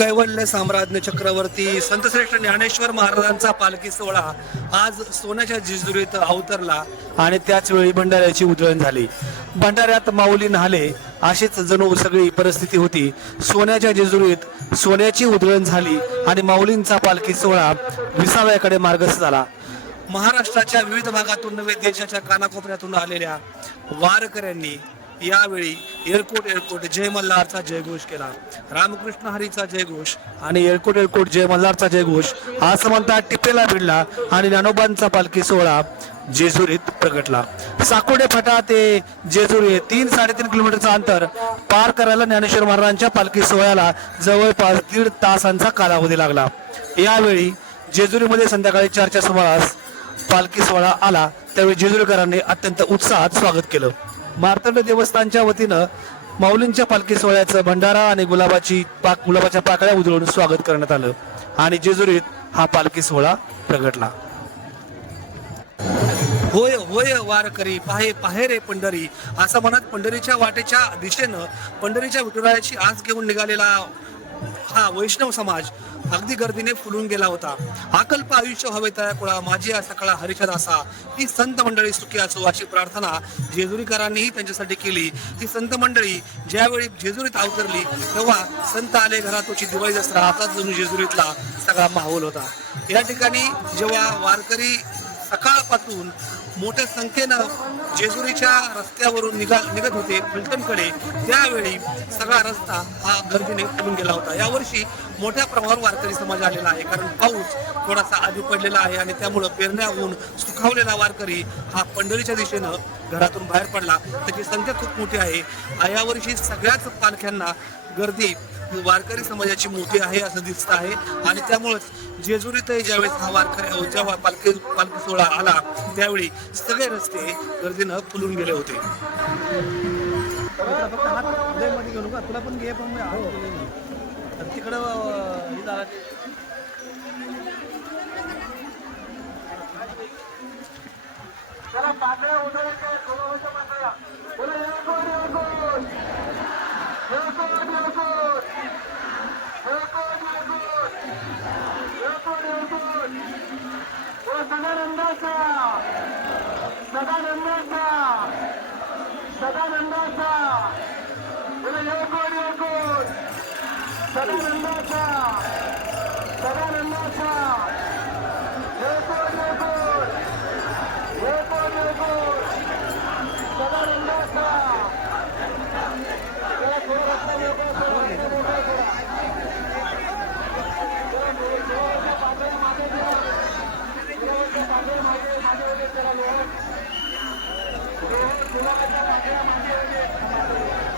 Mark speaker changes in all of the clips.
Speaker 1: कैवल्य साम्राज्य चक्रवर्ती संतश्रेष्ठ ज्ञानेश्वर महाराजांचा पालखी सोहळा आज सोन्याच्या जिजुरीत अवतरला आणि त्याच वेळी भंडाऱ्याची उधळण झाली. भंडाऱ्यात माऊली न्हाले अशीच जणू सगळी परिस्थिती होती. सोन्याच्या जेजुरीत सोन्याची उधळण झाली आणि माऊलींचा पालखी सोहळा विसाव्याकडे मार्गस्थ झाला. महाराष्ट्राच्या विविध भागातून नव्हे देशाच्या कानाकोपऱ्यातून आलेल्या वारकऱ्यांनी यावेळी एअरकोट एअरकोट जय मल्हारचा जयघोष केला. रामकृष्ण हरीचा जयघोष आणि एअरकोट एअरकोट जय मल्हारचा जयघोष हा म्हणतात टिपेला भिडला आणि ज्ञानोबांचा पालखी सोहळा जेजुरीत प्रगटला. साकोडे फाटा ते जेजुरी तीन साडेतीन किलोमीटरचं अंतर पार करायला ज्ञानेश्वर महाराजांच्या पालखी सोहळ्याला जवळपास दीड तासांचा कालावधी लागला. यावेळी जेजुरीमध्ये संध्याकाळी चारच्या सुमारास पालखी सोहळा आला. त्यावेळी जेजुरीकरांनी अत्यंत उत्साहात स्वागत केलं. मार्तंड देवस्थानच्या वतीनं माऊलींच्या पालखी सोहळ्याचं भंडारा आणि गुलाबाची पाक गुलाबाच्या पाकळ्या उधळून स्वागत करण्यात आलं. आणि जेजुरीत हा पालखी सोहळा प्रगटला. होय होय वारकरी पाहे पाहे रे पंढरी. असं म्हणत पंढरीच्या वाटेच्या दिशेनं पंढरीच्या विठुरायाची आज घेऊन निघालेला हा वैष्णव समाज अगदी गर्दीने फुलून गेला होता. अकल्प आयुष्य हवे तया कुळा माझी या सकाळ हरिषद असा. ही संत मंडळी सुखी असो अशी प्रार्थना जेजुरीकरांनीही त्यांच्यासाठी केली. ही संत मंडळी ज्यावेळी जेजुरीत अवतरली तेव्हा संत आले घरातोची दिवाळी दसरा. असाच जणू जेजुरीतला सगळा माहोल होता. या ठिकाणी जेव्हा वारकरी सकाळपासून मोठ्या संख्येनं जेजुरीच्या रस्त्यावरून निघा निघत होते फलटणकडे. त्यावेळी सगळा रस्ता हा गर्दीने फुलून गेला होता. यावर्षी मोठ्या प्रमाणावर वारकरी समाज आलेला आहे. कारण पाऊस थोडासा आधी पडलेला आहे आणि त्यामुळं पेरण्या होऊन सुखावलेला वारकरी हा पंढरीच्या दिशेनं घरातून बाहेर पडला. त्याची संख्या खूप मोठी आहे. यावर्षी सगळ्याच पालख्यांना गर्दी वारकरी समाजाची मोठी आहे असं दिसत आहे. आणि त्यामुळेच जेजुरीतही ज्यावेळेस हा वारकरी जेव्हा पालखी पालखी सोहळा आला त्यावेळी सगळे रस्ते गर्दीनं फुलून गेले होते. तुला पण घे पण
Speaker 2: तर तिकडं हे झाला. सदानंदाचा. सदानंदाचा. सदानंदाचा. سلام الناصع سلام الناصع يقول يقول يقول يقول سلام الناصع Thank you.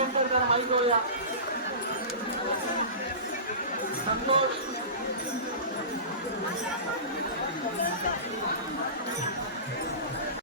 Speaker 2: ಮೆಂಬರ್ಗಳ ಮೈದೋಯ ಸಂತೋಷ